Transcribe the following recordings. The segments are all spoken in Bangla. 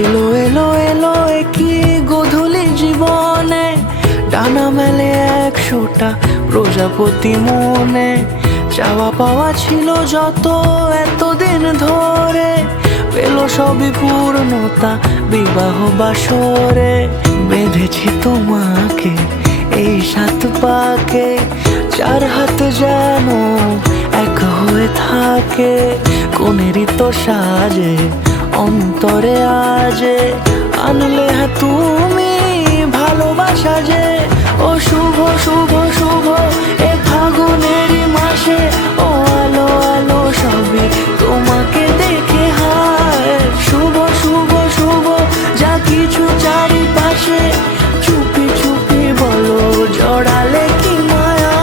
এলো এলো এলো কি গধূলি জীবনে, ডানা মেলে 100টা প্রজাপতি মনে। চাওয়া পাওয়া ছিল যত এতদিন ধরে, পেল সবই পূর্ণতা বিবাহ বাসরে। বেঁধেছি তোমাকে এই 7 পাকে, 4 হাত যেন এক হয়ে থাকে। কোনেরই তো সাজে অন্তরে আজে, আনলে হ্যাঁ তুমি ভালোবাসা যে। ও শুভ শুভ শুভ এ ফাগুনেরই মাসে, ও আলো আলো সবই তোমাকে দেখে হায়। শুভ শুভ শুভ যা কিছু চারিপাশে, চুপি চুপি বলো জড়ালে কি মায়া।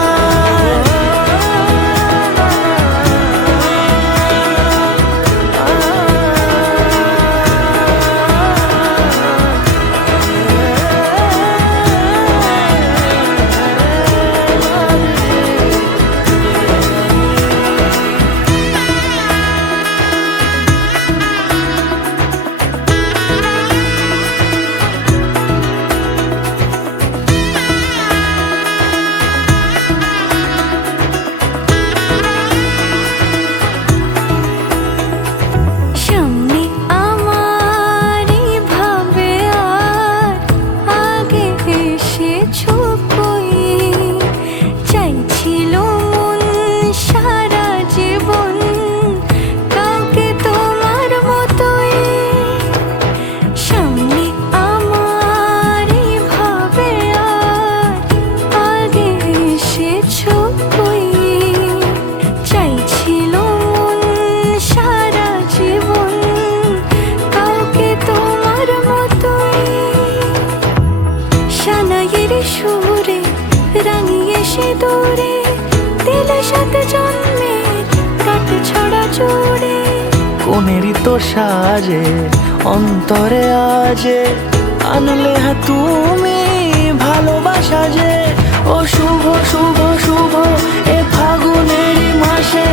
সুরে রাঙিয়ে সে দূরে, দিলে 7 জন্মের কাট ছড়া জুড়ে। কোনেরই তো সাজে অন্তরে আজে, আনলে হ্যাঁ তুমি ভালোবাসা যে। ও শুভ শুভ শুভ এ ফাগুনেরই মাসে,